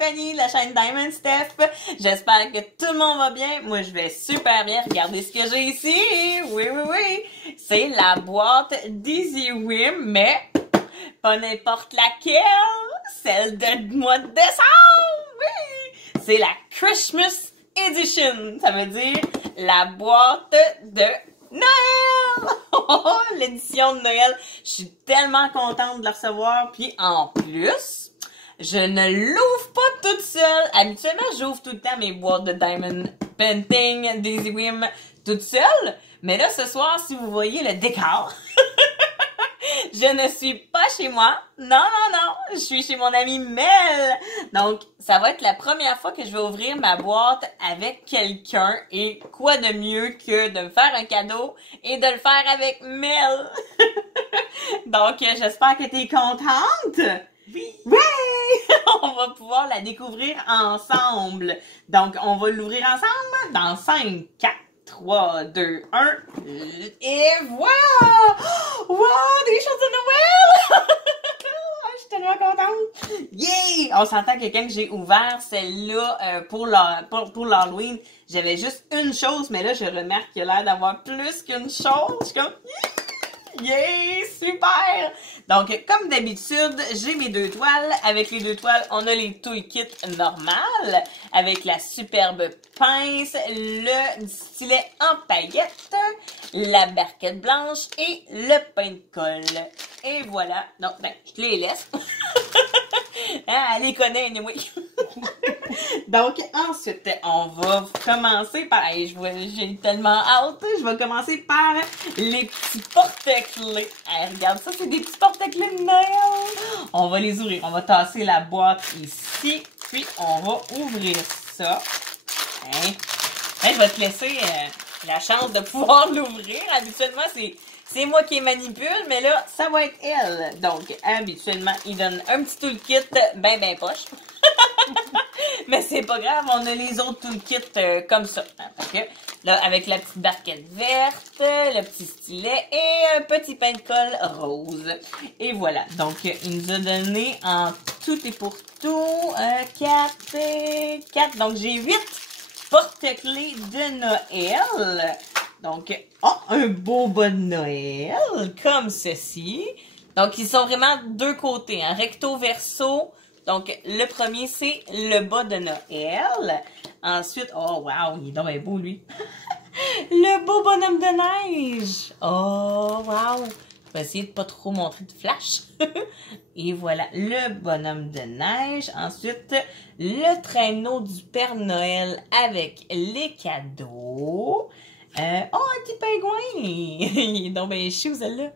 Stéphanie de la chaîne Diamond Steph. J'espère que tout le monde va bien. Moi, je vais super bien. Regardez ce que j'ai ici. Oui. C'est la boîte d'Easy Whim, mais pas n'importe laquelle. Celle de mois de décembre. Oui! C'est la Christmas Edition. Ça veut dire la boîte de Noël! L'édition de Noël. Je suis tellement contente de la recevoir. Puis en plus, je ne l'ouvre pas toute seule. Habituellement, j'ouvre tout le temps mes boîtes de Diamond Painting, Daisy Whim, toute seule. Mais là, ce soir, si vous voyez le décor, je ne suis pas chez moi. Non. Je suis chez mon amie Mel. Donc, ça va être la première fois que je vais ouvrir ma boîte avec quelqu'un. Et quoi de mieux que de me faire un cadeau et de le faire avec Mel. Donc, j'espère que t'es contente. Oui! On va pouvoir la découvrir ensemble. Donc, on va l'ouvrir ensemble dans 5, 4, 3, 2, 1. Et voilà! Wow! Des choses de Noël! Je suis tellement contente! Yeah! On s'entend que quand j'ai ouvert celle-là pour l'Halloween, j'avais juste une chose, mais là, je remarque qu'il a l'air d'avoir plus qu'une chose. Je suis comme... Yeah! Super! Donc, comme d'habitude, j'ai mes 2 toiles. Avec les 2 toiles, on a les toolkits normales, avec la superbe pince, le stylet en paillettes, la barquette blanche et le pain de colle. Et voilà. Donc, ben, je te les laisse. Hein, elle les connaît, anyway. Donc, ensuite, on va commencer par... Hey, j'ai tellement hâte. Je vais commencer par les petits porte-clés. Hey, regarde ça, c'est des petits porte-clés de Noël. On va les ouvrir. On va tasser la boîte ici. Puis, on va ouvrir ça. Hein? Hey, je vais te laisser la chance de pouvoir l'ouvrir. Habituellement, c'est moi qui manipule, mais là, ça va être elle. Donc, habituellement, il donne un petit toolkit ben poche. Mais c'est pas grave, on a les autres toolkits comme ça. Okay? Là, avec la petite barquette verte, le petit stylet et un petit pain de colle rose. Et voilà. Donc, il nous a donné en tout et pour tout 4. Donc, j'ai 8 porte-clés de Noël. Donc, un beau bas de Noël, comme ceci. Donc, ils sont vraiment deux côtés, hein, recto verso. Donc, le premier, c'est le bas de Noël. Ensuite, oh, wow, il est donc bien beau, lui. Le beau bonhomme de neige. Oh, wow. Je vais essayer de pas trop montrer de flash. Et voilà, le bonhomme de neige. Ensuite, le traîneau du Père Noël avec les cadeaux. Oh, un petit pingouin! Il est donc bien chou, celle-là!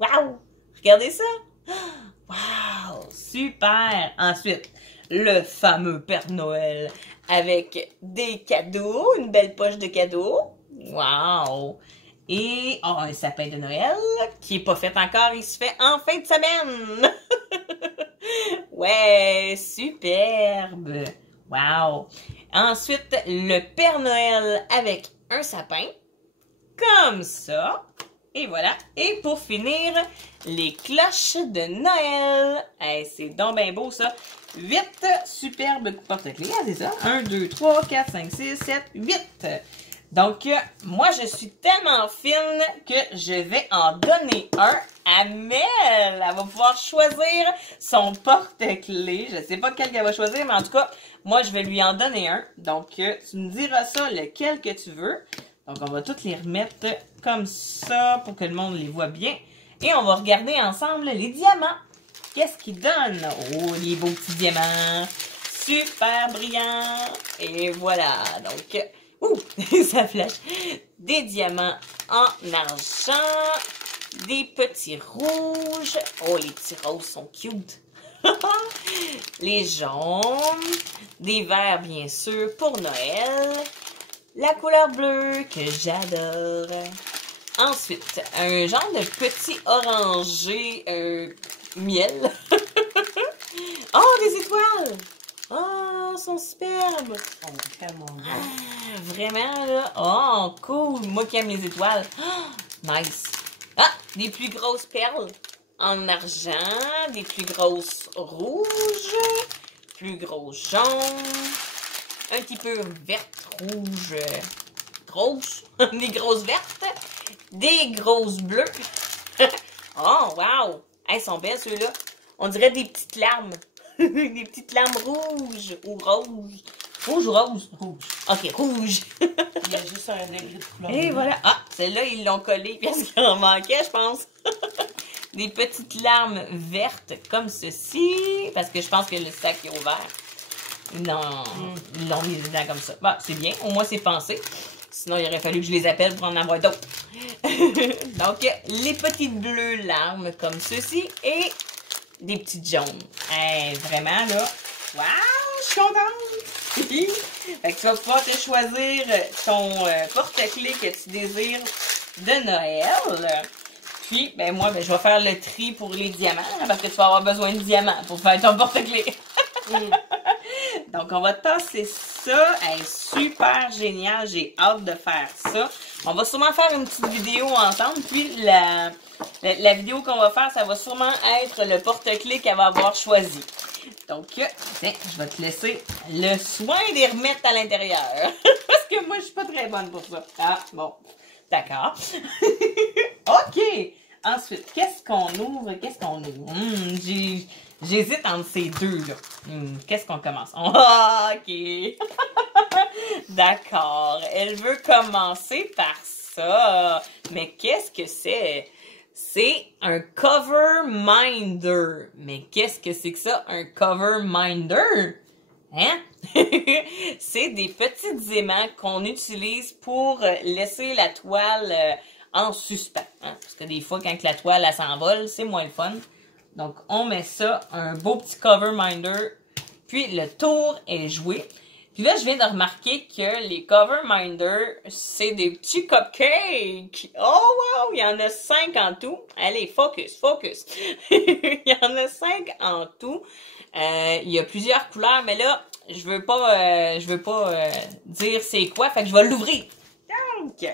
Wow! Regardez ça! Wow! Super! Ensuite, le fameux Père Noël avec des cadeaux, une belle poche de cadeaux. Wow! Et, oh, un sapin de Noël qui n'est pas fait encore, il se fait en fin de semaine! Ouais! Superbe! Wow! Ensuite, le Père Noël avec un sapin, comme ça. Et voilà. Et pour finir, les cloches de Noël. Hey, c'est donc bien beau, ça. 8 superbes porte-clés. Ah, c'est ça. 1, 2, 3, 4, 5, 6, 7, 8. Donc, moi, je suis tellement fine que je vais en donner un à Mel. Elle va pouvoir choisir son porte-clés. Je ne sais pas quel qu'elle va choisir, mais en tout cas, moi, je vais lui en donner un. Donc, tu me diras ça, lequel que tu veux. Donc, on va toutes les remettre comme ça pour que le monde les voit bien. Et on va regarder ensemble les diamants. Qu'est-ce qu'ils donnent? Oh, les beaux petits diamants. Super brillants. Et voilà. Donc, ça flash. Des diamants en argent. Des petits rouges. Oh, les petits roses sont cute. Les jaunes. Des verts, bien sûr, pour Noël. La couleur bleue, que j'adore. Ensuite, un genre de petit orangé miel. Oh, des étoiles! Oh, sont superbes! Vraiment, là. Oh, cool! Moi qui aime les étoiles. Oh, nice! Ah, des plus grosses perles en argent, des plus grosses rouges, plus grosse jaune, un petit peu verte, rouge, grosse, des grosses vertes, des grosses bleues. Oh, wow! Hey, elles sont belles, ceux-là. On dirait des petites larmes. Des petites larmes rouges ou roses. Rouge ou rose? Rouge. OK, rouge. Il y a juste un degré de couleur. Et voilà. Ah, celle-là, ils l'ont collée parce qu'il en manquait, je pense. Des petites larmes vertes comme ceci. Parce que je pense que le sac est ouvert. Non, ils l'ont mis dedans comme ça. Bah, c'est bien. Au moins, c'est pensé. Sinon, il aurait fallu que je les appelle pour en avoir d'autres. Donc, les petites bleues larmes comme ceci et des petites jaunes. Hey, vraiment, là. Wow, je suis contente! Fait que tu vas pouvoir te choisir ton porte-clés que tu désires de Noël. Puis, ben moi, ben, je vais faire le tri pour les diamants, parce que tu vas avoir besoin de diamants pour faire ton porte-clés. Donc, on va tasser ça. Hey, super génial. J'ai hâte de faire ça. On va sûrement faire une petite vidéo ensemble. Puis, la vidéo qu'on va faire, ça va sûrement être le porte-clés qu'elle va avoir choisi. Donc, tiens, je vais te laisser le soin de les remettre à l'intérieur. Parce que moi, je suis pas très bonne pour ça. Ah, bon. D'accord. OK. Ensuite, qu'est-ce qu'on ouvre? Qu'est-ce qu'on ouvre? J'hésite entre ces deux-là. Qu'est-ce qu'on commence? Oh, OK. D'accord. Elle veut commencer par ça. Mais qu'est-ce que c'est? C'est un cover minder. Mais qu'est-ce que c'est que ça, un cover minder? Hein? C'est des petits aimants qu'on utilise pour laisser la toile en suspens. Hein? Parce que des fois, quand la toile s'envole, c'est moins le fun. Donc, on met ça, un beau petit cover minder. Puis, le tour est joué. Puis là, je viens de remarquer que les cover minders, c'est des petits cupcakes. Oh wow! Il y en a 5 en tout. Allez, focus, focus. Il y en a 5 en tout. Il y a plusieurs couleurs, mais là, je veux pas dire c'est quoi, fait que je vais l'ouvrir. Donc,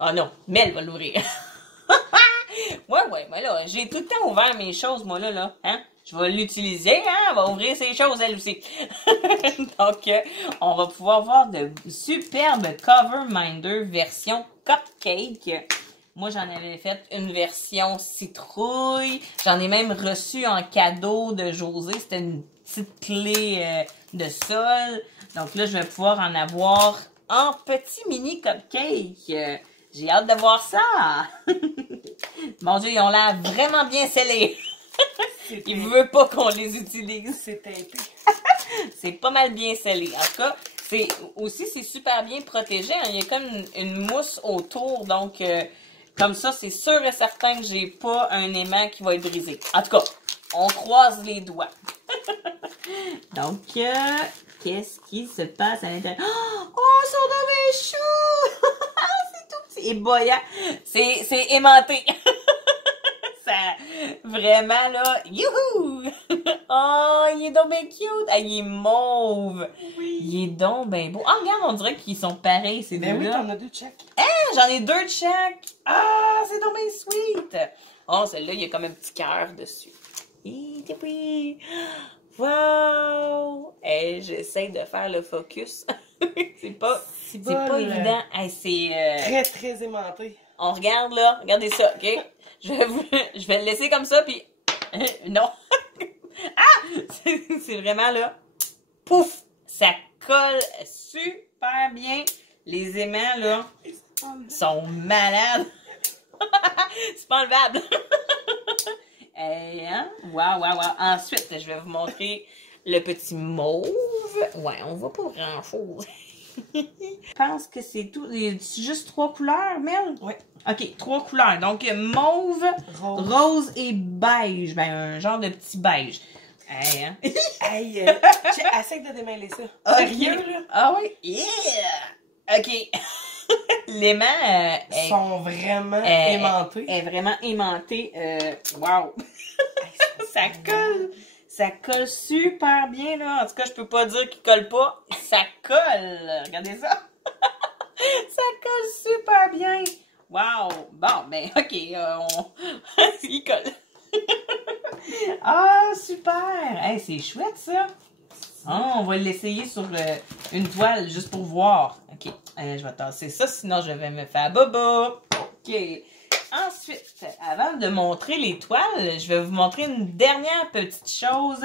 oh non, Mel va l'ouvrir. Ouais, mais là, j'ai tout le temps ouvert mes choses, moi, là, hein? Je vais l'utiliser, hein? Elle va ouvrir ses choses, elle aussi. Donc, on va pouvoir voir de superbes cover minder version cupcake. Moi, j'en avais fait une version citrouille. J'en ai même reçu en cadeau de José. C'était une petite clé de sol. Donc là, je vais pouvoir en avoir en petit mini cupcake. J'ai hâte de voir ça. Mon Dieu, ils ont l'air vraiment bien scellés. Ils ne veulent pas qu'on les utilise. C'est teinté. C'est pas mal bien scellé. En tout cas, c'est super bien protégé. Hein. Il y a comme une mousse autour. Donc, comme ça, c'est sûr et certain que j'ai pas un aimant qui va être brisé. En tout cas, on croise les doigts. Donc, qu'est-ce qui se passe à l'intérieur? Oh, ils sont dans mes choux! C'est tout petit et boyant. C'est aimanté. Ça, vraiment, là, youhou! Oh, il est donc bien cute! Ah, il est mauve! Oui. Il est donc bien beau. Ah, regarde, on dirait qu'ils sont pareils, ces deux-là. Ben oui, t'en as 2 de chaque. Ah, j'en ai 2 de chaque! Ah, c'est donc bien sweet! Oh, celle-là, il y a comme un petit cœur dessus. Oui! Wow! Hey, j'essaie de faire le focus. c'est pas évident. Hey, c'est... Très, très aimanté. On regarde, là. Regardez ça, OK? Je vais le laisser comme ça, puis... non! Ah! C'est vraiment, là... Pouf! Ça colle super bien. Les aimants, là, sont malades. C'est pas enlevable. Hein? Wow. Ensuite, je vais vous montrer le petit mauve. Ouais, on voit pas grand-chose. Je pense que c'est tout. C'est juste 3 couleurs, Mel? Oui. OK, 3 couleurs. Donc, mauve, rose et beige. Ben, un genre de petit beige. Hey, hein? Hey, essaie de démêler ça. Sérieux, là? Ah oui? Yeah! OK. L'aimant sont vraiment aimantés. Est vraiment aimanté. Wow! Ça colle super bien, là. En tout cas, je peux pas dire qu'il colle pas. Ça colle. Regardez ça. Ça colle super bien. Wow! Bon, ben, OK. Il colle. Ah, super! Hey, c'est chouette, ça. Ah, on va l'essayer sur une toile juste pour voir. OK. Je vais tasser ça, sinon je vais me faire bobo. OK. Ensuite, avant de montrer les toiles, je vais vous montrer une dernière petite chose.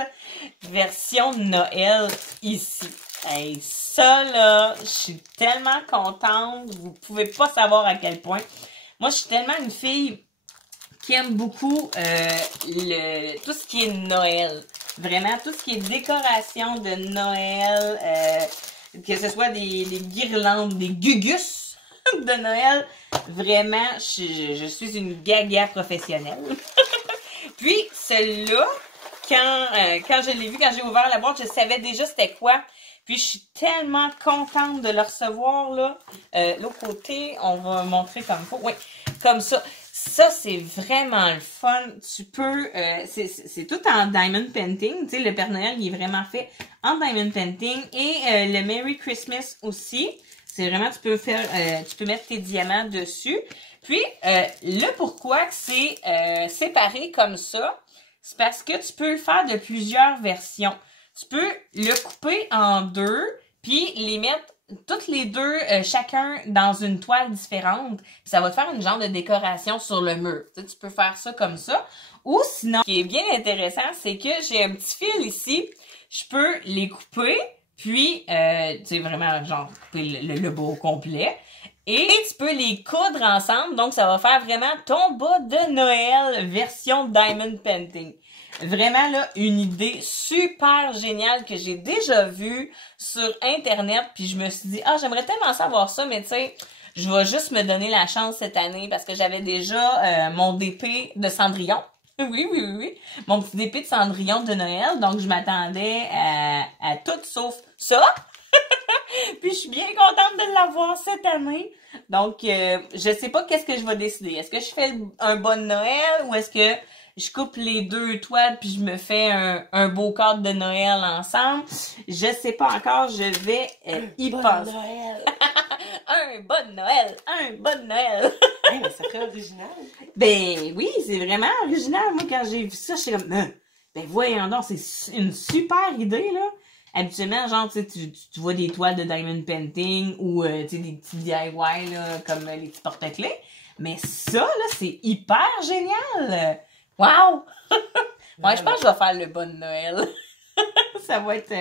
Version de Noël ici. Hey, ça là, je suis tellement contente. Vous pouvez pas savoir à quel point. Moi, je suis tellement une fille qui aime beaucoup tout ce qui est Noël. Vraiment, tout ce qui est décoration de Noël, que ce soit des guirlandes, des gugus de Noël. Vraiment, je suis une gaga professionnelle. Puis, celle-là, quand je l'ai vu, quand j'ai ouvert la boîte, je savais déjà c'était quoi. Puis, je suis tellement contente de le recevoir, là. L'autre côté, on va montrer comme il faut. Oui, comme ça. Ça, c'est vraiment le fun. Tu peux... c'est tout en diamond painting. Tu sais, le Père Noël, il est vraiment fait en diamond painting. Et le Merry Christmas aussi. C'est vraiment, tu peux mettre tes diamants dessus. Puis, le pourquoi que c'est séparé comme ça, c'est parce que tu peux le faire de plusieurs versions. Tu peux le couper en deux, puis les mettre toutes les deux, chacun dans une toile différente. Puis ça va te faire une genre de décoration sur le mur. Tu peux faire ça comme ça. Ou sinon, ce qui est bien intéressant, c'est que j'ai un petit fil ici. Je peux les couper, puis, tu sais, vraiment, genre, couper le bas au complet. Et tu peux les coudre ensemble. Donc, ça va faire vraiment ton bas de Noël version Diamond Painting. Vraiment, là, une idée super géniale que j'ai déjà vue sur Internet. Puis je me suis dit, ah, j'aimerais tellement savoir ça, mais tu sais, je vais juste me donner la chance cette année parce que j'avais déjà mon DP de Cendrillon. Oui. Mon petit DP de Cendrillon de Noël. Donc, je m'attendais à tout sauf ça. Puis, je suis bien contente de l'avoir cette année. Donc, je sais pas qu'est-ce que je vais décider. Est-ce que je fais un bon Noël ou est-ce que je coupe les deux toiles puis je me fais un beau cadre de Noël ensemble? Je sais pas encore. Je vais y penser. Un bon Noël! Un bon Noël! Hey, mais c'est très original. Ben oui, c'est vraiment original. Moi, quand j'ai vu ça, je suis comme, ben voyons donc, c'est une super idée, là. Habituellement, genre, tu sais, tu vois des toiles de diamond painting ou, tu sais, des petits DIY, là, comme les petits porte-clés. Mais ça, là, c'est hyper génial! Wow! Ouais, je pense que je vais faire le bon Noël. Ça va être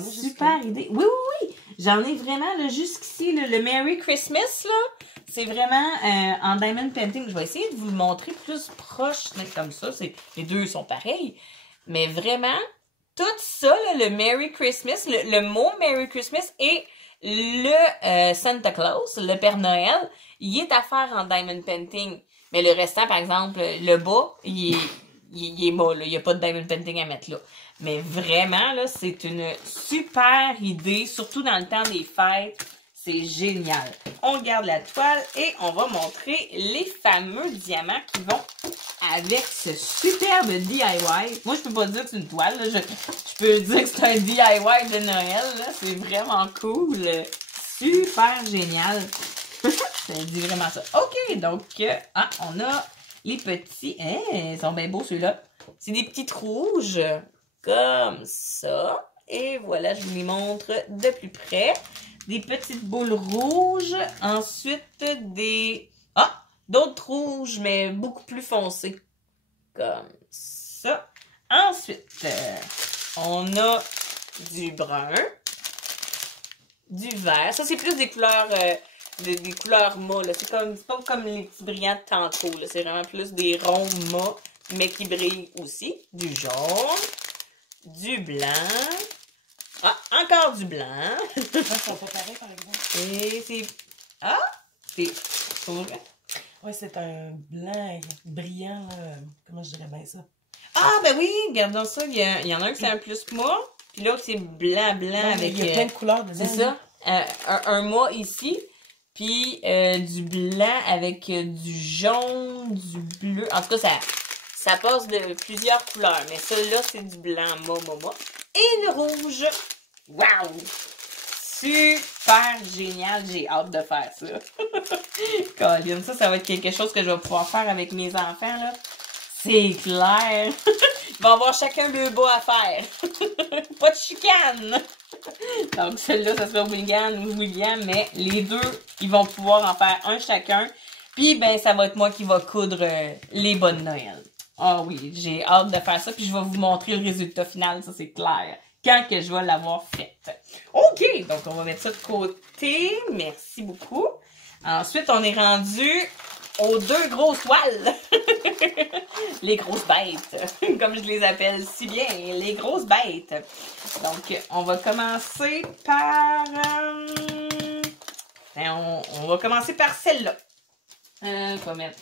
super idée. Oui. J'en ai vraiment, là, jusqu'ici, le Merry Christmas, là. C'est vraiment en diamond painting. Je vais essayer de vous le montrer plus proche, comme ça. Les deux sont pareils. Mais vraiment, tout ça, là, le Merry Christmas, le mot Merry Christmas et le Santa Claus, le Père Noël, il est à faire en diamond painting. Mais le restant, par exemple, le bas, il est mât, là. Il n'y a pas de diamond painting à mettre là. Mais vraiment, là, c'est une super idée, surtout dans le temps des fêtes. C'est génial. On garde la toile et on va montrer les fameux diamants qui vont avec ce superbe DIY. Moi, je peux pas dire que c'est une toile. Là. Je peux dire que c'est un DIY de Noël. C'est vraiment cool. Super génial. Ça dit vraiment ça. OK, donc, on a les petits. Ils sont bien beaux ceux-là. C'est des petits rouges. Comme ça. Et voilà, je vous les montre de plus près. Des petites boules rouges. Ensuite, d'autres rouges, mais beaucoup plus foncés. Comme ça. Ensuite, on a du brun. Du vert. Ça, c'est plus des couleurs... des couleurs mat, là. C'est pas comme les petits brillants de tantôt, là. C'est vraiment plus des ronds mat, mais qui brillent aussi. Du jaune. Du blanc. Ah, encore du blanc. Ça sont pas pareils, par exemple. Et c'est... c'est... Ouais, c'est un blanc brillant, comment je dirais bien ça? Ah, ben oui, regardons ça. Il y en a un qui c'est un plus mat, puis l'autre c'est blanc avec... Il y a plein de couleurs dedans. C'est ça. Un mat ici, puis du blanc avec du jaune, du bleu. En tout cas, ça passe de plusieurs couleurs, mais celui-là, c'est du blanc mat. Et le rouge. Wow! Super génial. J'ai hâte de faire ça. Colin, ça va être quelque chose que je vais pouvoir faire avec mes enfants, là. C'est clair. Ils vont avoir chacun le bas à faire. Pas de chicane. Donc, celui-là, ça sera William ou William, mais les deux, ils vont pouvoir en faire un chacun. Puis, ben, ça va être moi qui va coudre les bas de Noël. Ah oui, j'ai hâte de faire ça, puis je vais vous montrer le résultat final, ça c'est clair. Quand que je vais l'avoir faite. OK, donc on va mettre ça de côté. Merci beaucoup. Ensuite, on est rendu aux deux grosses toiles. Les grosses bêtes, comme je les appelle si bien, les grosses bêtes. Donc, on va commencer par... on va commencer par celle-là. On va mettre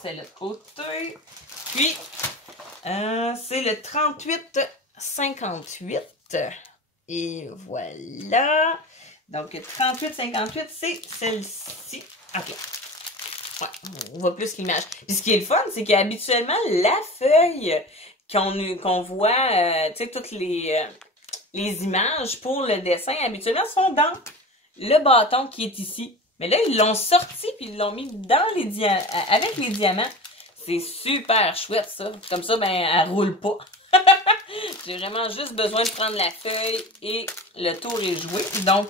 celle-là de côté. Puis, c'est le 38-58. Et voilà. Donc, 38-58, c'est celle-ci. OK. Ouais, on voit plus l'image. Puis ce qui est le fun, c'est qu'habituellement, la feuille qu'on voit, tu sais, toutes les images pour le dessin, habituellement, sont dans le bâton qui est ici. Mais là, ils l'ont sorti puis ils l'ont mis dans les avec les diamants. C'est super chouette, ça. Comme ça, ben, elle roule pas. J'ai vraiment juste besoin de prendre la feuille et le tour est joué. Donc,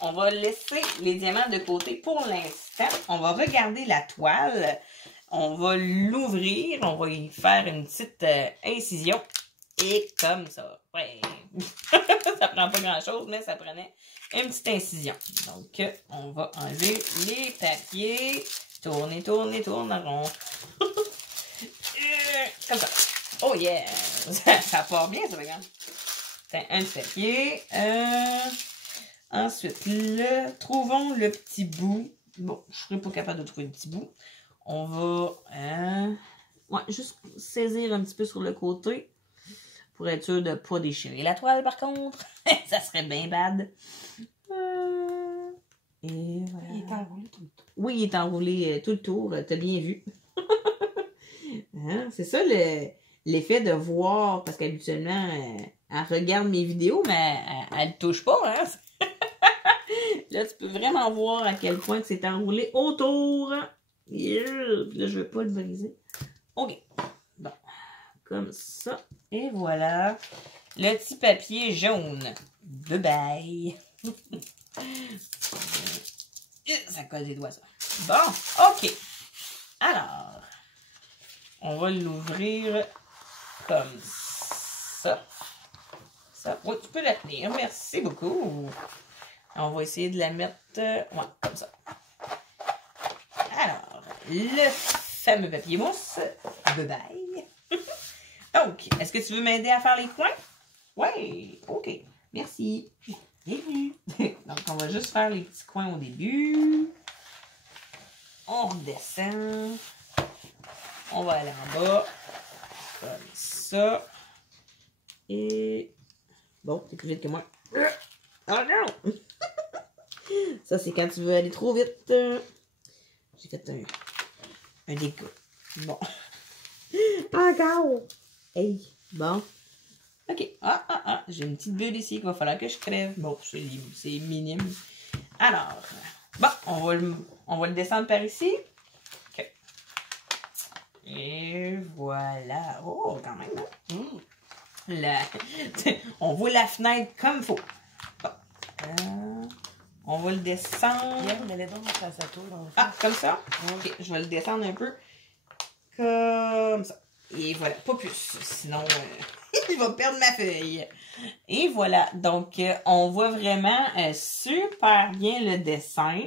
on va laisser les diamants de côté pour l'instant. On va regarder la toile. On va l'ouvrir. On va y faire une petite incision. Et comme ça. Ouais. Ça prend pas grand-chose, mais ça prenait une petite incision. Donc, on va enlever les papiers. Tourner, tourner, tourner en rond. Comme ça. Oh yeah! Ça part bien, ça, regarde. C'est un petit papier. Ensuite, trouvons le petit bout. Bon, je ne serais pas capable de trouver le petit bout. On va ouais, juste saisir un petit peu sur le côté pour être sûr de ne pas déchirer la toile, par contre. Ça serait bien bad. Et voilà. Il est enroulé tout le tour. Oui, il est enroulé tout le tour. T'as bien vu. Hein? C'est ça l'effet de voir, parce qu'habituellement, elle regarde mes vidéos, mais elle ne touche pas. Hein? Là, tu peux vraiment voir à quel point c'est enroulé autour. Yeah. Là, je ne veux pas le briser. OK. Bon. Comme ça. Et voilà. Le petit papier jaune. Bye bye. Ça colle les doigts, ça. Bon. OK. Alors, on va l'ouvrir comme ça. Ça. Oui, tu peux la tenir. Merci beaucoup. On va essayer de la mettre ouais, comme ça. Alors, le fameux papier mousse. Bye bye. Donc, est-ce que tu veux m'aider à faire les coins? Oui. OK. Merci. Bienvenue. Donc, on va juste faire les petits coins au début. On redescend. On va aller en bas. Comme ça. Et... Bon, t'es plus vite que moi. Oh non! Ça, c'est quand tu veux aller trop vite. J'ai fait un dégât. Bon. Encore! Hey! Bon. OK. J'ai une petite bulle ici qu'il va falloir que je crève. Bon, c'est minime. Alors, bon, on va le descendre par ici. OK. Et voilà. Oh, quand même. On voit la fenêtre comme il faut. Bon. On va le descendre. Bien, mais les dents, ça tourne. Ah, comme ça? OK, je vais le descendre un peu. Comme ça. Et voilà, pas plus. Sinon, il va perdre ma feuille. Et voilà, donc on voit vraiment super bien le dessin.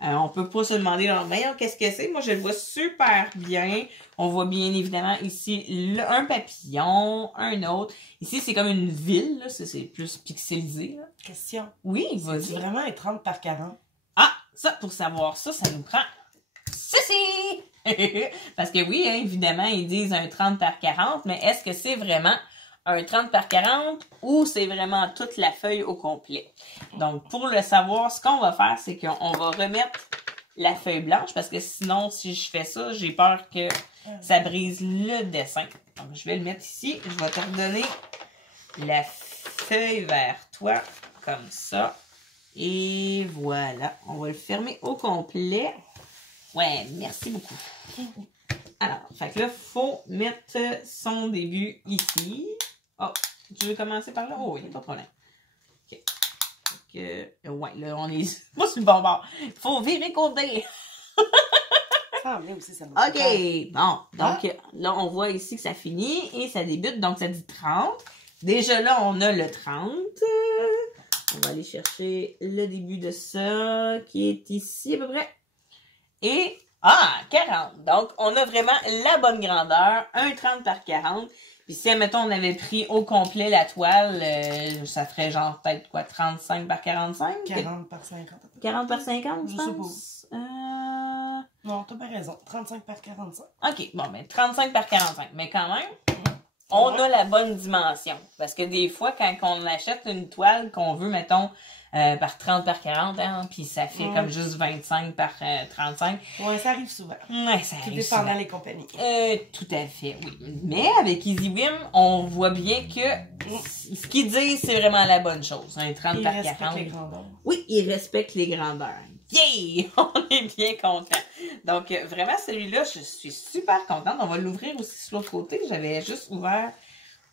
On peut pas se demander, voyons, qu'est-ce que c'est? Moi, je le vois super bien. On voit bien évidemment ici un papillon, un autre. Ici, c'est comme une ville, là. C'est plus pixelisé, là. Question. Oui, vas-y. C'est vraiment un 30 par 40? Ah, ça, pour savoir ça, ça nous prend ceci! Parce que oui, hein, évidemment, ils disent un 30 par 40, mais est-ce que c'est vraiment un 30 par 40 ou c'est vraiment toute la feuille au complet? Donc, pour le savoir, ce qu'on va faire, c'est qu'on va remettre la feuille blanche parce que sinon, si je fais ça, j'ai peur que ça brise le dessin. Donc, je vais le mettre ici. Je vais te redonner la feuille vers toi, comme ça. Et voilà. On va le fermer au complet. Ouais, merci beaucoup. Alors, fait que là, faut mettre son début ici. Oh, tu veux commencer par là? Oh oui, pas de problème. OK. Ouais, là, on est pas sur le bon bord. Faut virer côté. Aussi, ça OK. Bon, donc là, on voit ici que ça finit et ça débute. Donc, ça dit 30. Déjà là, on a le 30. On va aller chercher le début de ça qui est ici à peu près. Et, 40. Donc, on a vraiment la bonne grandeur. Un 30 par 40. Puis si, admettons, on avait pris au complet la toile, ça ferait genre peut-être quoi, 35 par 45? 40 par 50. 40 par 50, je sais pense? Non, t'as pas raison. 35 par 45. OK, bon, ben 35 par 45. Mais quand même, on a la bonne dimension. Parce que des fois, quand on achète une toile qu'on veut, mettons, par 30 par 40, hein, puis ça fait comme juste 25 par 35. Ouais, ça arrive souvent. Ouais, ça arrive souvent. Tout dépendant les compagnies. Tout à fait, oui. Mais avec EasyWim, on voit bien que ce qu'ils disent, c'est vraiment la bonne chose. Un 30 par 40. Ils respectent les grandeurs. Oui, ils respectent les grandeurs. Yay! On est bien content. Donc, vraiment, celui-là, je suis super contente. On va l'ouvrir aussi sur l'autre côté. J'avais juste ouvert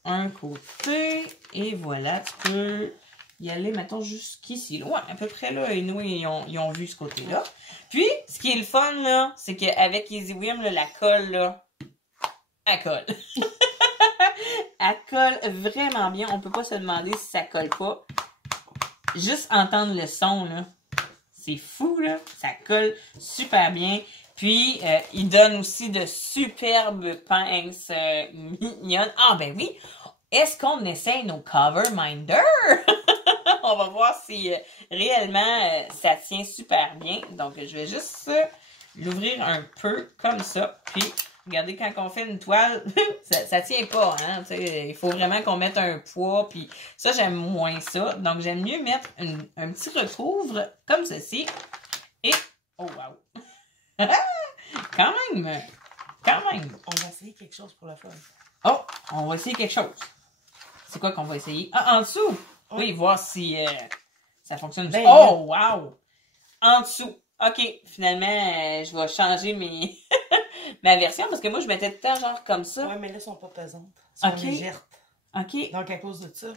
un côté. Et voilà, tu peux y aller, mettons, jusqu'ici. Là. Ouais, à peu près, là, et nous, ils ont vu ce côté-là. Puis, ce qui est le fun, là, c'est qu'avec EasyWim, la colle, là, elle colle. Elle colle vraiment bien. On peut pas se demander si ça colle pas. Juste entendre le son, là. C'est fou, là. Ça colle super bien. Puis, il donne aussi de superbes pinces mignonnes. Ah, ben oui! Est-ce qu'on essaye nos Cover Minder? On va voir si réellement ça tient super bien. Donc, je vais juste l'ouvrir un peu comme ça. Puis, regardez, quand on fait une toile, ça tient pas, hein. Il faut vraiment qu'on mette un poids. Puis ça, j'aime moins ça. Donc, j'aime mieux mettre un petit recouvre comme ceci. Et, oh wow! Quand même! Quand même! On va essayer quelque chose pour la fun. Oh! On va essayer quelque chose. C'est quoi qu'on va essayer? Ah, en dessous! Oui, voir si ça fonctionne. Ben, oh, wow! En dessous. OK, finalement, je vais changer ma version parce que moi, je mettais tout le temps genre comme ça. Ouais, mais là, elles sont pas pesantes. Elles sont légères. OK. Donc, à cause de ça,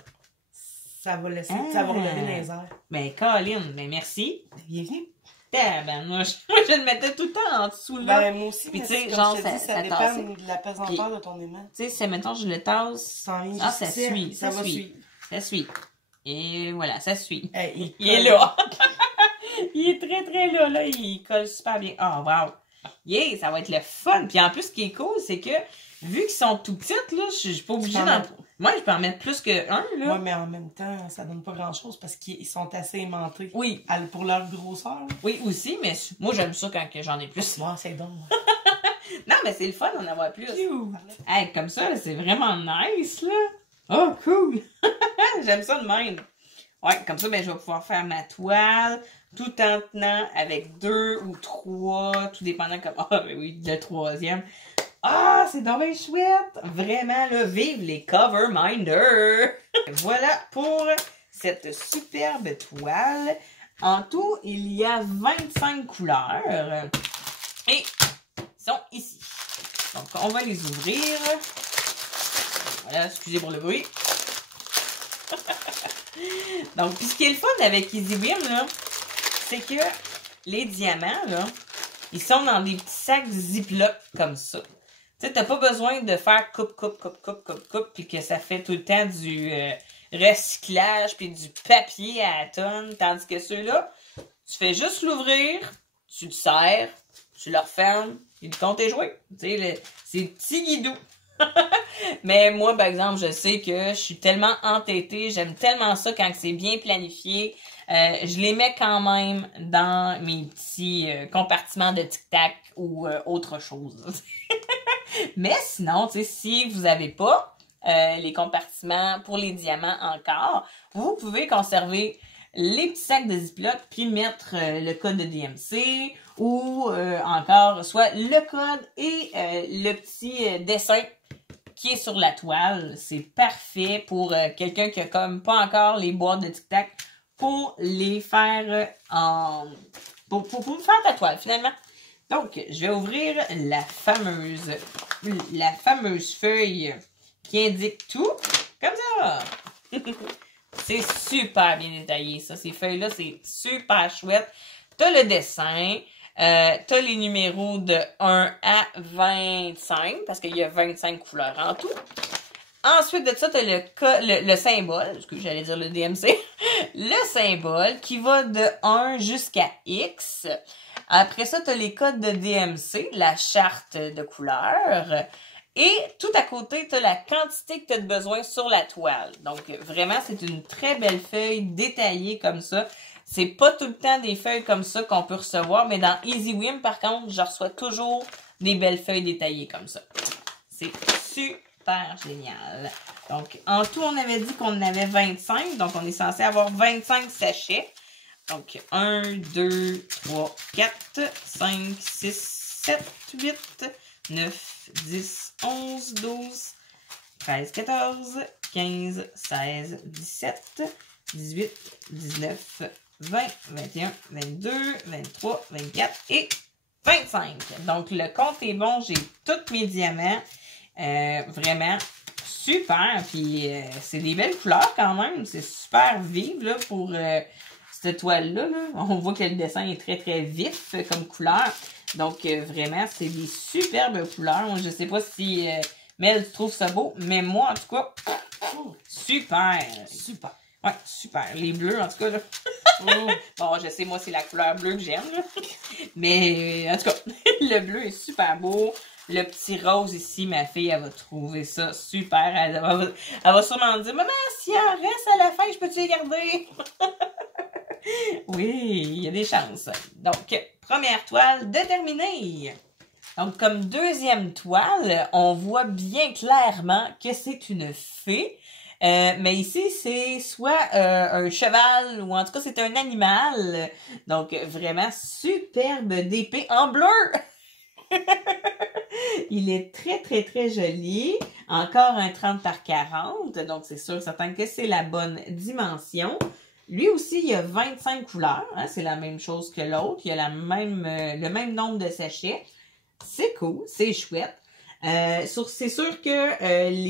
ça va laisser, ça va relever dans les airs. Ben, Colin, ben merci. Bienvenue. Moi, je le mettais tout le temps en dessous, là. Ben, moi aussi, puis, mais tu sais, genre, ça dépend de la pesanteur de ton aimant. Tu sais, c'est, mettons, je le tasse. Ça suit. Ça suit. Ça suit. Et voilà, ça suit. Hey, il est là. Il est très, très là. Il colle super bien. Oh, wow. Yeah, ça va être le fun. Puis en plus, ce qui est cool, c'est que, vu qu'ils sont tout petites, là, je suis pas obligée d'en... Moi, je peux en mettre plus qu'un, là. Ouais, mais en même temps, ça donne pas grand-chose parce qu'ils sont assez aimantés. Oui. Pour leur grosseur. Oui, aussi, mais moi, j'aime ça quand j'en ai plus. Moi, c'est donc. Non, mais c'est le fun d'en avoir plus. Hey, comme ça, c'est vraiment nice, là. Oh, cool. J'aime ça de même. Ouais, comme ça, ben, je vais pouvoir faire ma toile tout en tenant avec 2 ou 3, tout dépendant comme... Ah, ben oui, le troisième. Ah, c'est donc bien chouette! Vraiment, là, vive les Cover Minder! Voilà pour cette superbe toile. En tout, il y a 25 couleurs. Et ils sont ici. Donc, on va les ouvrir. Voilà, excusez pour le bruit. Donc, puis ce qui est le fun avec EasyWim, là, c'est que les diamants, là, ils sont dans des petits sacs Ziploc comme ça. Tu sais, t'as pas besoin de faire coupe, puis que ça fait tout le temps du recyclage, puis du papier à la tonne. Tandis que ceux-là, tu fais juste l'ouvrir, tu le serres, tu le refermes, et le compte est joué. Tu sais, c'est petit guidou. Mais moi, par exemple, je sais que je suis tellement entêtée, j'aime tellement ça quand c'est bien planifié. Je les mets quand même dans mes petits compartiments de tic-tac ou autre chose. Mais sinon, tu sais, si vous n'avez pas les compartiments pour les diamants encore, vous pouvez conserver les petits sacs de Ziploc puis mettre le code de DMC ou encore soit le code et le petit dessin qui est sur la toile. C'est parfait pour quelqu'un qui a comme pas encore les boîtes de tic-tac pour les faire pour faire ta toile finalement. Donc, je vais ouvrir la fameuse feuille qui indique tout, comme ça. C'est super bien détaillé, ça. Ces feuilles-là, c'est super chouette. T'as le dessin, t'as les numéros de 1 à 25, parce qu'il y a 25 couleurs en tout. Ensuite de ça, t'as le symbole, excusez, j'allais dire le DMC, le symbole qui va de 1 jusqu'à X. Après ça, t'as les codes de DMC, la charte de couleurs. Et tout à côté, tu as la quantité que tu as de besoin sur la toile. Donc, vraiment, c'est une très belle feuille détaillée comme ça. C'est pas tout le temps des feuilles comme ça qu'on peut recevoir, mais dans EasyWim, par contre, je reçois toujours des belles feuilles détaillées comme ça. C'est super génial. Donc, en tout, on avait dit qu'on en avait 25, donc on est censé avoir 25 sachets. Donc, 1, 2, 3, 4, 5, 6, 7, 8, 9, 10, 11, 12, 13, 14, 15, 16, 17, 18, 19, 20, 21, 22, 23, 24 et 25. Donc, le compte est bon. J'ai tous mes diamants. Vraiment super. Puis, c'est des belles couleurs quand même. C'est super vif là, pour cette toile-là. Là. On voit que le dessin est très, très vif comme couleur. Donc, vraiment, c'est des superbes couleurs. Je sais pas si Mel trouve ça beau, mais moi, en tout cas, super. Super. Ouais, super. Les bleus, en tout cas, là. Bon, je sais, moi, c'est la couleur bleue que j'aime, là. Mais, en tout cas, le bleu est super beau. Le petit rose ici, ma fille, elle va trouver ça super. Elle va sûrement dire, maman, s'il en reste à la fin, je peux-tu les garder? Oui, il y a des chances. Donc, première toile déterminée. Donc, comme deuxième toile, on voit bien clairement que c'est une fée. Mais ici, c'est soit un cheval ou en tout cas, c'est un animal. Donc, vraiment superbe d'épée en bleu. Il est très, très, très joli. Encore un 30 par 40. Donc, c'est sûr, certain que c'est la bonne dimension. Lui aussi, il y a 25 couleurs. Hein, c'est la même chose que l'autre. Il y a le même nombre de sachets. C'est cool, c'est chouette. C'est sûr que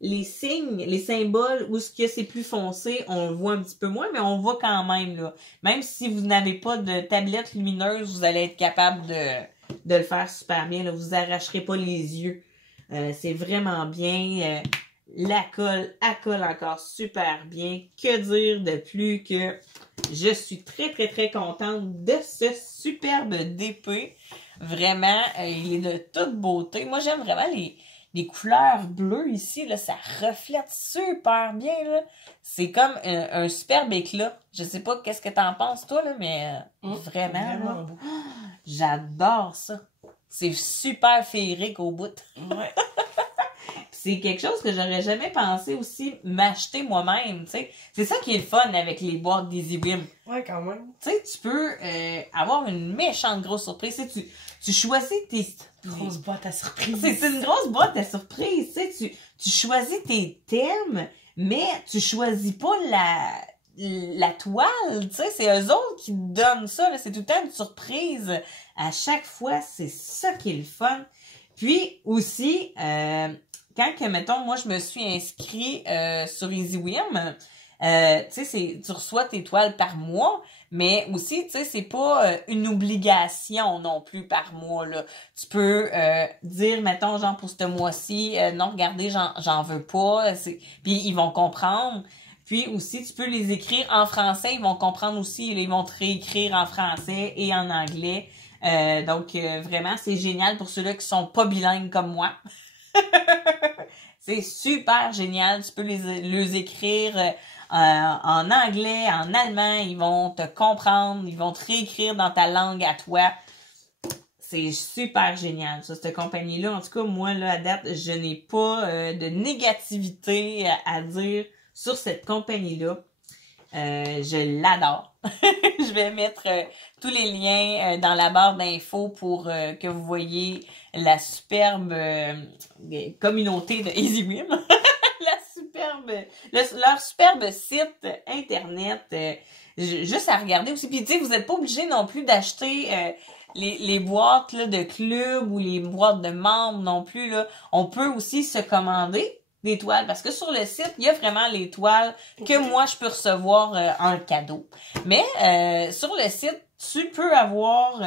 les signes, les symboles, où ce que c'est plus foncé, on le voit un petit peu moins, mais on voit quand même, là. Même si vous n'avez pas de tablette lumineuse, vous allez être capable de le faire super bien. Là. Vous arracherez pas les yeux. C'est vraiment bien. La colle, elle colle encore super bien. Que dire de plus que je suis très, très, très contente de ce superbe DP. Vraiment, il est de toute beauté. Moi, j'aime vraiment les couleurs bleues ici. Là, ça reflète super bien. Là. C'est comme un superbe éclat. Je sais pas qu'est-ce que t'en penses, toi, là, mais vraiment beau. J'adore ça. C'est super féerique au bout. Ouais. C'est quelque chose que j'aurais jamais pensé aussi m'acheter moi-même, tu sais. C'est ça qui est le fun avec les boîtes d'EasyWim. Ouais, quand même. Tu sais, tu peux avoir une méchante grosse surprise. Tu sais, tu choisis tes... Grosse boîte à surprise. C'est une grosse boîte à surprise, tu sais. Tu choisis tes thèmes, mais tu choisis pas la toile, tu sais. C'est eux autres qui te donnent ça, là. C'est tout le temps une surprise. À chaque fois, c'est ça qui est le fun. Puis, aussi... quand, mettons, moi, je me suis inscrit sur EasyWim, tu sais, tu reçois tes toiles par mois, mais aussi, tu sais, c'est pas une obligation non plus par mois, là. Tu peux dire, mettons, genre, pour ce mois-ci, non, regardez, j'en veux pas, puis ils vont comprendre. Puis aussi, tu peux les écrire en français, ils vont comprendre aussi, ils vont te réécrire en français et en anglais. Donc, vraiment, c'est génial pour ceux-là qui sont pas bilingues comme moi. C'est super génial. Tu peux les écrire en anglais, en allemand. Ils vont te comprendre. Ils vont te réécrire dans ta langue à toi. C'est super génial, ça, cette compagnie-là. En tout cas, moi, là, à date, je n'ai pas de négativité à dire sur cette compagnie-là. Je l'adore. Je vais mettre tous les liens dans la barre d'infos pour que vous voyez la superbe communauté de EasyWim. La superbe leur superbe site internet, juste à regarder aussi. Puis tu sais, vous n'êtes pas obligé non plus d'acheter les boîtes là, de club ou les boîtes de membres non plus. Là. On peut aussi se commander des toiles parce que sur le site, il y a vraiment les toiles que moi je peux recevoir en cadeau. Mais sur le site, tu peux avoir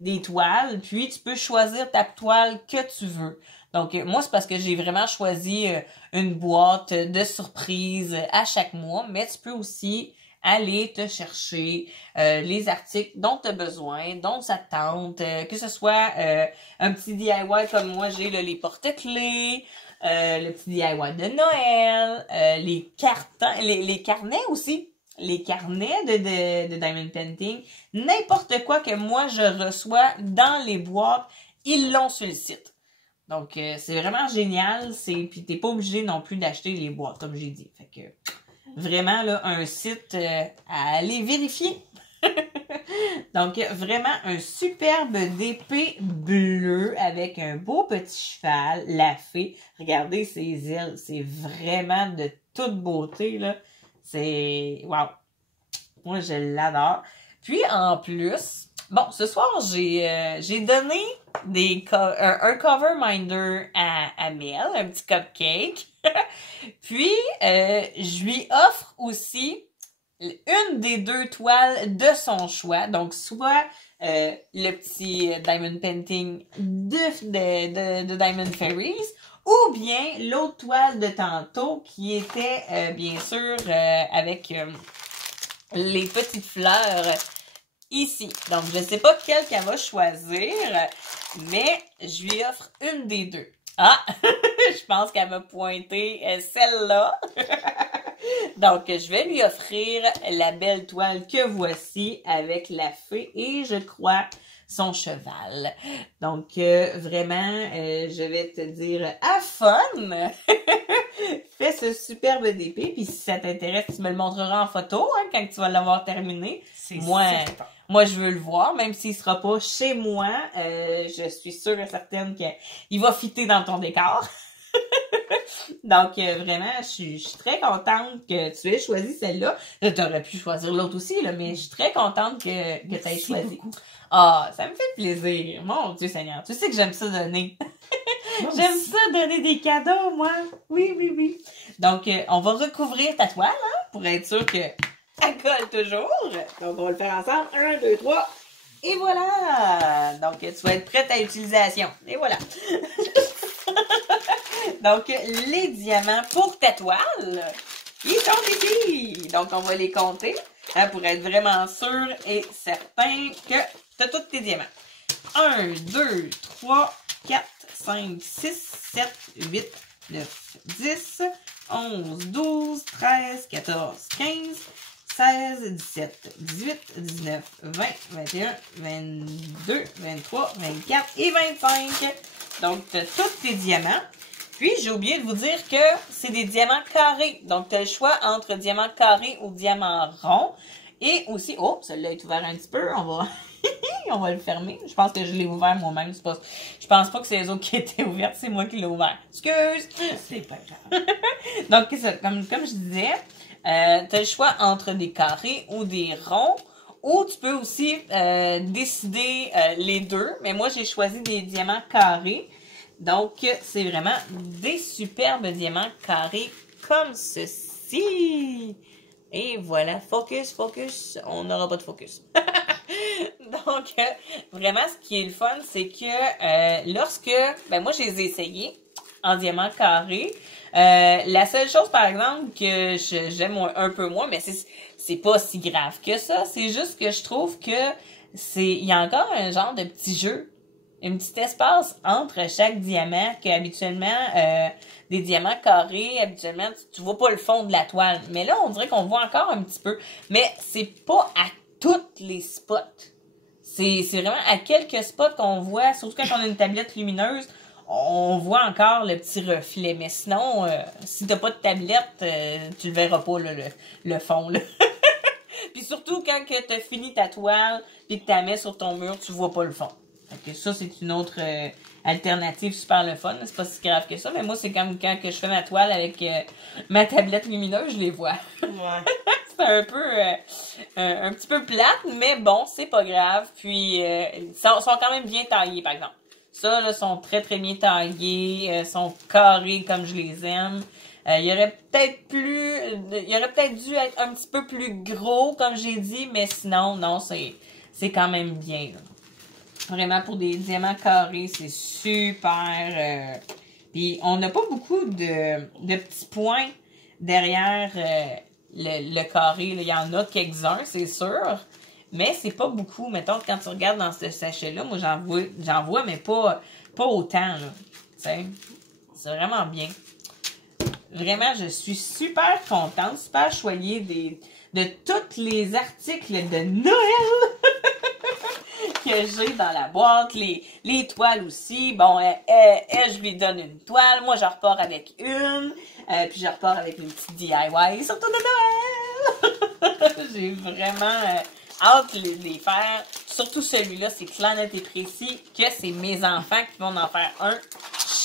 des toiles, puis tu peux choisir ta toile que tu veux. Donc, moi, c'est parce que j'ai vraiment choisi une boîte de surprise à chaque mois, mais tu peux aussi aller te chercher les articles dont tu as besoin, dont ça te tente, que ce soit un petit DIY comme moi, j'ai là, les porte-clés, le petit DIY de Noël, les cartons, les carnets aussi. Les carnets de Diamond Painting, n'importe quoi que moi je reçois dans les boîtes, ils l'ont sur le site. Donc c'est vraiment génial, puis t'es pas obligé non plus d'acheter les boîtes comme j'ai dit. Fait que vraiment là un site à aller vérifier. Donc vraiment un superbe d'épée bleue avec un beau petit cheval, la fée. Regardez ses ailes, c'est vraiment de toute beauté là. C'est... Wow! Moi, je l'adore. Puis, en plus, bon, ce soir, j'ai donné un cover minder à Mel, un petit cupcake. Puis, je lui offre aussi une des deux toiles de son choix. Donc, soit le petit Diamond Painting de Diamond Fairies, ou bien l'autre toile de tantôt qui était bien sûr avec les petites fleurs ici. Donc je sais pas quelle qu'elle va choisir, mais je lui offre une des deux. Ah, je pense qu'elle m'a pointé celle-là. Donc je vais lui offrir la belle toile que voici avec la fée et je crois son cheval. Donc, vraiment, je vais te dire, à fun! Fais ce superbe d'épée, puis si ça t'intéresse, tu me le montreras en photo, hein, quand tu vas l'avoir terminé. Moi, je veux le voir, même s'il sera pas chez moi, je suis sûre et certaine qu'il va fitter dans ton décor. Donc, vraiment, je suis très contente que tu aies choisi celle-là. Tu aurais pu choisir l'autre aussi, là, mais je suis très contente que tu aies choisi. Ah, ça me fait plaisir. Mon Dieu Seigneur, tu sais que j'aime ça donner. J'aime ça donner des cadeaux, moi. Oui, oui, oui. Donc, on va recouvrir ta toile, hein, pour être sûr que elle colle toujours. Donc, on va le faire ensemble. 1, 2, 3. Et voilà. Donc, tu vas être prête à l'utilisation. Et voilà. Donc, les diamants pour ta toile, ils sont ici. Donc, on va les compter hein, pour être vraiment sûr et certain que tu as tous tes diamants. 1, 2, 3, 4, 5, 6, 7, 8, 9, 10, 11, 12, 13, 14, 15, 16, 17, 18, 19, 20, 21, 22, 23, 24 et 25. Donc, tu as tous tes diamants. Puis, j'ai oublié de vous dire que c'est des diamants carrés. Donc, tu as le choix entre diamant carré ou diamant rond. Et aussi, oh, celui-là est ouvert un petit peu. On va, on va le fermer. Je pense que je l'ai ouvert moi-même. Je pense pas que c'est les autres qui étaient ouvertes. C'est moi qui l'ai ouvert. Excuse! C'est pas grave. Donc, comme je disais, tu as le choix entre des carrés ou des ronds. Ou tu peux aussi décider les deux. Mais moi, j'ai choisi des diamants carrés. Donc, c'est vraiment des superbes diamants carrés comme ceci. Et voilà, focus, focus. On n'aura pas de focus. Donc, vraiment, ce qui est le fun, c'est que lorsque... Ben moi, je les ai essayés en diamant carré. La seule chose, par exemple, que j'aime un peu moins, mais c'est pas si grave que ça. C'est juste que je trouve que il y a encore un genre de petit jeu. Un petit espace entre chaque diamant que habituellement des diamants carrés, habituellement tu vois pas le fond de la toile. Mais là, on dirait qu'on voit encore un petit peu. Mais c'est pas à tous les spots. C'est vraiment à quelques spots qu'on voit, surtout quand on a une tablette lumineuse, on voit encore le petit reflet. Mais sinon, si t'as pas de tablette, tu le verras pas là, le fond. Là. Puis surtout quand tu as fini ta toile puis que tu la mets sur ton mur, tu vois pas le fond. Donc ça, c'est une autre alternative super le fun. C'est pas si grave que ça, mais moi, c'est comme quand que je fais ma toile avec ma tablette lumineuse, je les vois. Ouais. C'est un peu, un petit peu plate, mais bon, c'est pas grave. Puis, ils sont quand même bien taillés, par exemple. Ça, là, sont très, très bien taillés, sont carrés comme je les aime. Il y aurait peut-être dû être un petit peu plus gros, comme j'ai dit, mais sinon, non, c'est quand même bien, là. Vraiment, pour des diamants carrés, c'est super. Puis, on n'a pas beaucoup de petits points derrière le carré, là. Il y en a quelques-uns, c'est sûr. Mais c'est pas beaucoup. Mettons, quand tu regardes dans ce sachet-là, moi, j'en vois, mais pas autant, là. T'sais, c'est vraiment bien. Vraiment, je suis super contente, super choyée de tous les articles de Noël que j'ai dans la boîte. Les toiles aussi. Bon, je lui donne une toile. Moi, je repars avec une. Puis je repars avec une petite DIY, surtout de Noël. J'ai vraiment hâte de les faire. Surtout celui-là, c'est clair, net et précis que c'est mes enfants qui vont en faire un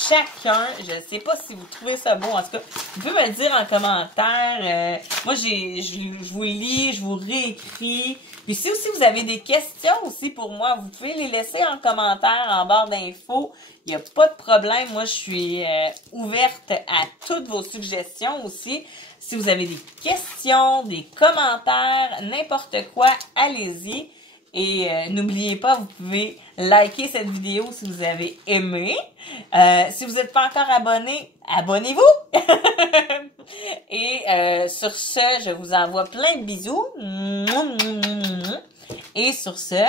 chacun. Je sais pas si vous trouvez ça beau. En tout cas, vous pouvez me le dire en commentaire. Moi, je vous lis, je vous réécris. Puis si aussi vous avez des questions aussi pour moi, vous pouvez les laisser en commentaire en barre d'infos. Il n'y a pas de problème. Moi, je suis ouverte à toutes vos suggestions aussi. Si vous avez des questions, des commentaires, n'importe quoi, allez-y. Et n'oubliez pas, vous pouvez liker cette vidéo si vous avez aimé. Si vous n'êtes pas encore abonné, abonnez-vous! Et sur ce, je vous envoie plein de bisous. Et sur ce,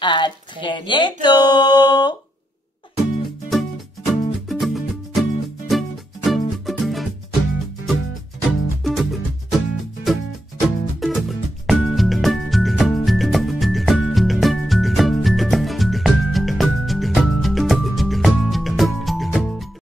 à très bientôt!